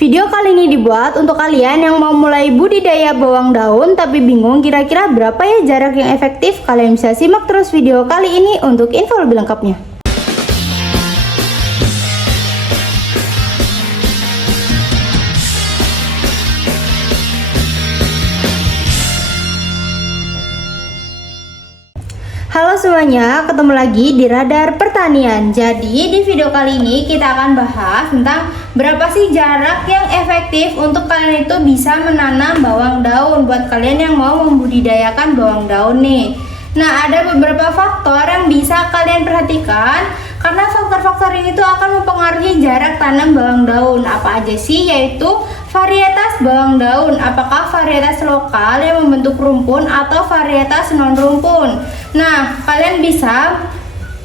Video kali ini dibuat untuk kalian yang mau mulai budidaya bawang daun tapi bingung kira-kira berapa ya jarak yang efektif. Kalian bisa simak terus video kali ini untuk info lebih lengkapnya. Halo semuanya, ketemu lagi di Radar Pertanian. Jadi di video kali ini kita akan bahas tentang berapa sih jarak yang efektif untuk kalian itu bisa menanam bawang daun. Buat kalian yang mau membudidayakan bawang daun nih. Nah, ada beberapa faktor yang bisa kalian perhatikan karena faktor-faktor ini tuh akan mempengaruhi jarak tanam bawang daun. Apa aja sih? Yaitu varietas bawang daun, apakah varietas lokal yang membentuk rumpun atau varietas non rumpun. Nah, kalian bisa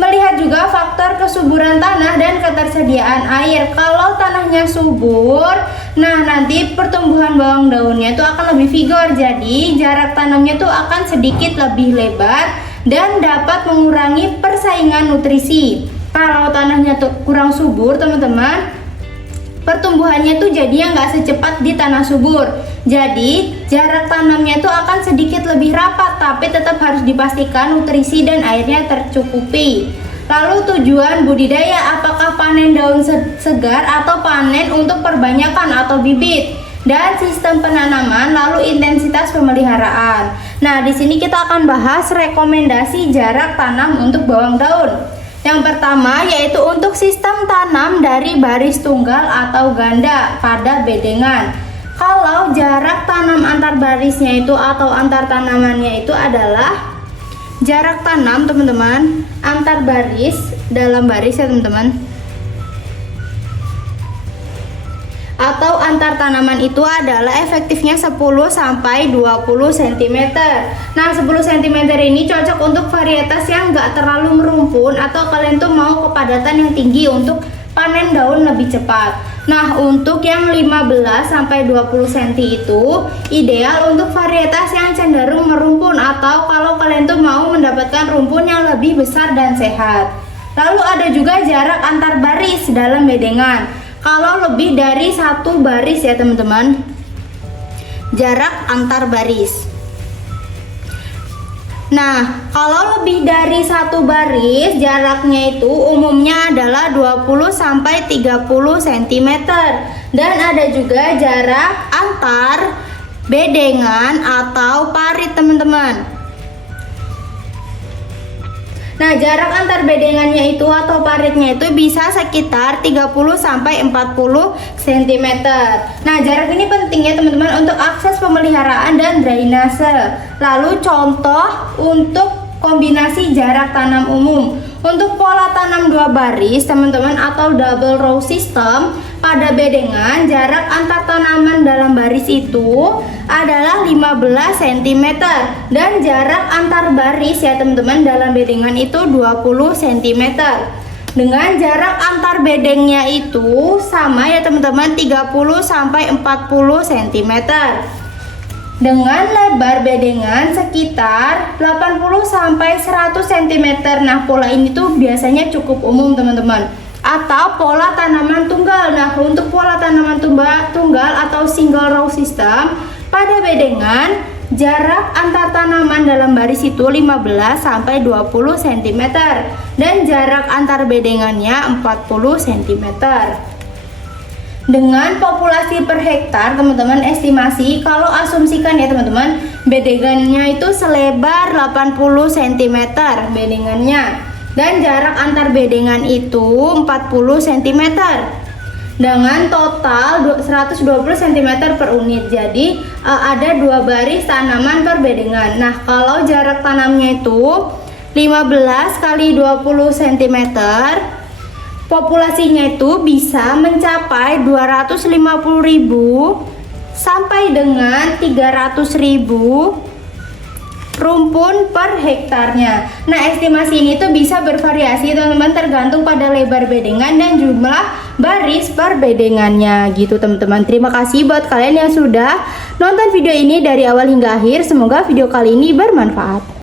melihat juga faktor kesuburan tanah dan ketersediaan air. Kalau tanahnya subur, nah nanti pertumbuhan bawang daunnya itu akan lebih vigor. Jadi jarak tanamnya itu akan sedikit lebih lebar dan dapat mengurangi persaingan nutrisi. Kalau tanahnya tuh kurang subur, teman-teman, pertumbuhannya tuh jadi nggak secepat di tanah subur. Jadi jarak tanamnya tuh akan sedikit lebih rapat, tapi tetap harus dipastikan nutrisi dan airnya tercukupi. Lalu tujuan budidaya, apakah panen daun segar atau panen untuk perbanyakan atau bibit, dan sistem penanaman, lalu intensitas pemeliharaan. Nah, di sini kita akan bahas rekomendasi jarak tanam untuk bawang daun. Yang pertama yaitu untuk sistem tanam dari baris tunggal atau ganda pada bedengan. Kalau jarak tanam antar barisnya itu atau antar tanamannya itu adalah jarak tanam, teman-teman, antar baris dalam baris ya teman-teman, atau antar tanaman itu adalah efektifnya 10 sampai 20 cm. Nah, 10 cm ini cocok untuk varietas yang enggak terlalu merumpun atau kalian tuh mau kepadatan yang tinggi untuk panen daun lebih cepat. Nah, untuk yang 15 sampai 20 cm itu ideal untuk varietas yang cenderung merumpun atau kalau kalian tuh mau mendapatkan rumpun yang lebih besar dan sehat. Lalu ada juga jarak antar baris dalam bedengan. Kalau lebih dari satu baris ya teman-teman, jarak antar baris. Nah, kalau lebih dari satu baris, jaraknya itu umumnya adalah 20 sampai 30 cm. Dan ada juga jarak antar bedengan atau parit, teman-teman. Nah, jarak antar bedengannya itu atau paritnya itu bisa sekitar 30 sampai 40 cm. Nah, jarak ini penting ya teman-teman untuk akses pemeliharaan dan drainase. Lalu contoh untuk kombinasi jarak tanam umum. Untuk pola tanam dua baris, teman-teman, atau double row system pada bedengan, jarak antar tanaman dalam baris itu adalah 15 cm dan jarak antar baris ya teman-teman dalam bedengan itu 20 cm. Dengan jarak antar bedengnya itu sama ya teman-teman, 30 sampai 40 cm. Dengan lebar bedengan sekitar 80 sampai 100 cm. Nah, pola ini tuh biasanya cukup umum teman-teman. Atau pola tanaman tunggal. Nah, untuk pola tanaman tunggal atau single row system pada bedengan, jarak antar tanaman dalam baris itu 15 sampai 20 cm dan jarak antar bedengannya 40 cm. Dengan populasi per hektar, teman-teman, estimasi kalau asumsikan ya teman-teman, bedengannya itu selebar 80 cm bedengannya dan jarak antar bedengan itu 40 cm dengan total 120 cm per unit. Jadi ada dua baris tanaman per bedengan. Nah, kalau jarak tanamnya itu 15 kali 20 cm, populasinya itu bisa mencapai 250.000 sampai dengan 300.000 rumpun per hektarnya. Nah, estimasi ini tuh bisa bervariasi teman-teman tergantung pada lebar bedengan dan jumlah baris per bedengannya gitu teman-teman. Terima kasih buat kalian yang sudah nonton video ini dari awal hingga akhir. Semoga video kali ini bermanfaat.